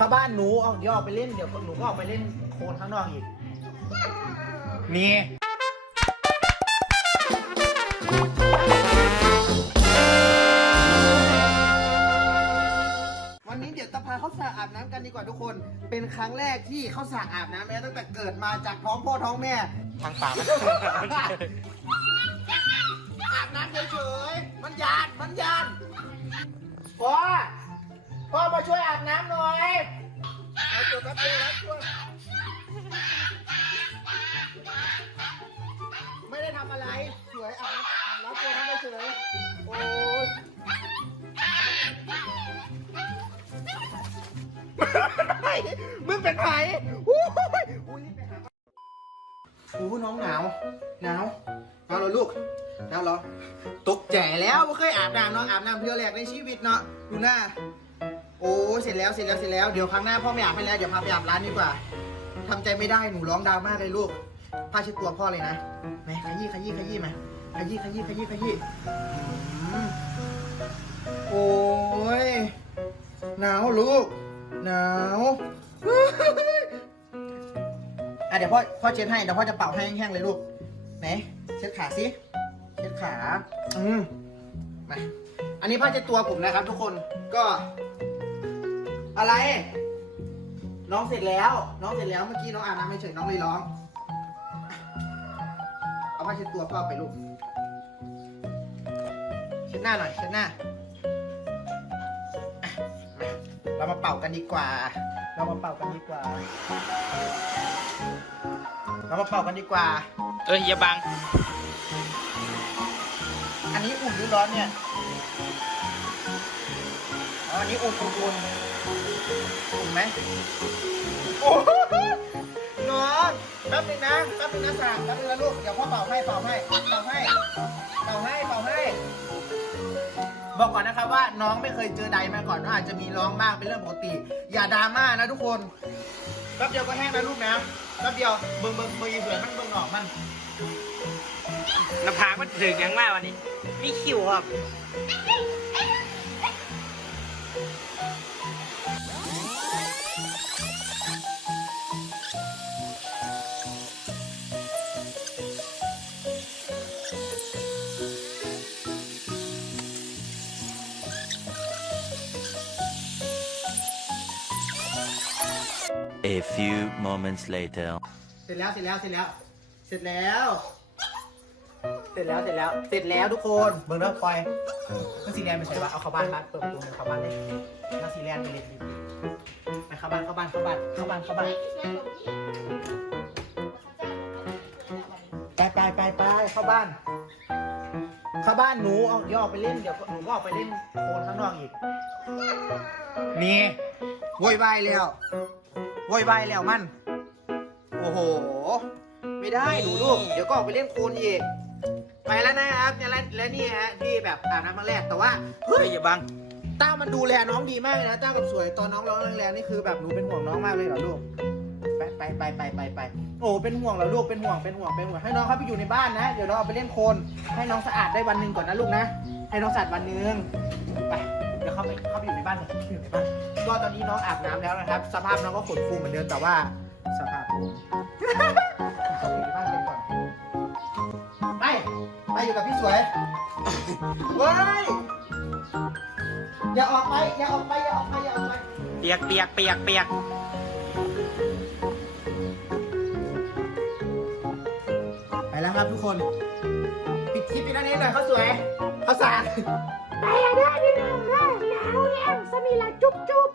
เข้าบ้านหนูเอาเดี๋ยวออกไปเล่นเดี๋ยวหนูก็ออกไปเล่นโคลนข้างนอกอีก นี่ วันนี้เดี๋ยวจะพาเขาสระอาบน้ำกันดีกว่าทุกคน เป็นครั้งแรกที่เขาสระอาบน้ำแม้ตั้งแต่เกิดมาจากท้องพ่อท้องแม่ ทางป่ามันอาบน้ำเฉยๆมันยานมันยานพ่อพ่อมา ช่วยอาบน้ำหน่อยเอาตัวครับตัวครับตัวไม่ได้ทำอะไรสวยอาบน้ำรับตัวน้ำเฉยโอ้ยมึงเป็นไผ่อู้ยอู้ยไปหาโอ้น้องหนาวหนาวหนาวเหรอลูกหนาวเหรอตกใจแล้วไม่เคยอาบน้ำเนาะอาบน้ำเพื่อแรกในชีวิตเนาะดูหน้า โอ้เสร็จแล้วเสร็จแล้วเสร็จแล้วเดี๋ยวครั้งหน้าพ่อไม่อาบให้แล้วเดี๋ยวพาไปอาบร้านดีกว่าทำใจไม่ได้หนูร้องดาวมากเลยลูกผ้าเช็ดตัวพ่อเลยนะไหนขยี้ขยี้ขยี้มาขยี้ขยี้ขยี้ขยี้อืมโอ้ยหนาวลูกหนาว อะเดี๋ยวพ่อพ่อเช็ดให้เดี๋ยวพ่อจะเป่าให้แห้งๆเลยลูกไหนเช็ดขาสิเช็ดขา อืมมาอันนี้ผ้าเช็ดตัวผมนะครับทุกคนก็ อะไร น้องเสร็จแล้ว น้องเสร็จแล้ว เมื่อกี้น้องอาบน้ำไม่เฉยน้องเลยร้อง เอาผ้าเช็ดตัวพ่อไปลูก เช็ดหน้าหน่อย เช็ดหน้า เรามาเป่ากันดีกว่า เรามาเป่ากันดีกว่า เรามาเป่ากันดีกว่า เอ้ยอย่าบัง อันนี้อุ่นหรือร้อนเนี่ย อ๋ออันนี้อุ่นอุ่นอุ่นอุ่นไหมโอ้โหนอนแป๊บนึงนะแป๊บนึงนะสามแป๊บนึงนะลูกเดี๋ยวพ่อเป่าให้เป่าให้เป่าให้เป่าให้เป่าให้ บอกก่อนนะครับว่าน้องไม่เคยเจอใดมาก่อนว่าอาจจะมีร้องบ้างเป็นเรื่องปกติ อย่าดราม่านะทุกคนแป๊บเดียวก็แห้งนะลูกนะแป๊บเดียวเบิ่งเบิ่งเบิ่งอีเผื่อมันเบิ่งออกมันน้ำพากมันถึงยังมากวันนี้ มีคิวครับ A few moments later. เสร็จแล้วเสร็จแล้วเสร็จแล้ว เสร็จแล้ว เสร็จแล้วเสร็จแล้วเสร็จแล้วทุกคนเบิ่งเด้อปล่อยนั่งสีแดงไปใส่ว่าเอาเข้าบ้านบ้านเปิดประตูเลยเข้าบ้านเลยนั่งสีแดงไปเลยไปเข้าบ้านเข้าบ้านเข้าบ้านเข้าบ้านเข้าบ้านไปไปไปไปเข้าบ้าน เข้าบ้านหนูเอาเดี๋ยวออกไปเล่นเดี๋ยวหนูก็ออกไปเล่นโคลนข้างนอกอีกนี่โวยวายแล้ว โวยวายแล้วมัน โอ้โห ไม่ได้หนูลูก เดี๋ยวก็ออกไปเล่นโคลนอีกไปแล้วนะครับและและนี่ฮะที่แบบอาบน้ำครั้งแรกแต่ว่าเฮ้เฮ้ยยอย่าบังต้ามันดูแลน้องดีมากเลยนะต้ากับสวยตอนน้องร้องแรงๆนี่คือแบบหนูเป็นห่วงน้องมากเลยเหรอลูกไปไปไปไปไปไปโอ้เป็นห่วงเหรอลูกเป็นห่วงเป็นห่วงเป็นห่วงให้น้องเขาไปอยู่ในบ้านนะเดี๋ยวเราเอาไปเล่นโคลนให้น้องสะอาดได้วันหนึ่งก่อนนะลูกนะให้น้องสะอาดวันหนึ่งไป เดี๋ยวเข้าไปเข้าไปอยู่ในบ้านเถอะอยู่ในบ้านก็ตอนนี้น้องอาบน้ำแล้วนะครับ สภาพน้องก็ขนฟูเหมือนเดิมแต่ว่าสภาพเขาไปอยู่ในบ้านกันก่อนไปไปอยู่กับพี่สวยเว้ยอย่าออกไปอย่าออกไปอย่าออกไปอย่าออกไป เปียกเปียกเปียกเปียกไปแล้วครับทุกคน ปิดคลิปไปนั่นเองหน่อยเขาสวยเขาสาดไปแล้วได้ là chúc chúc.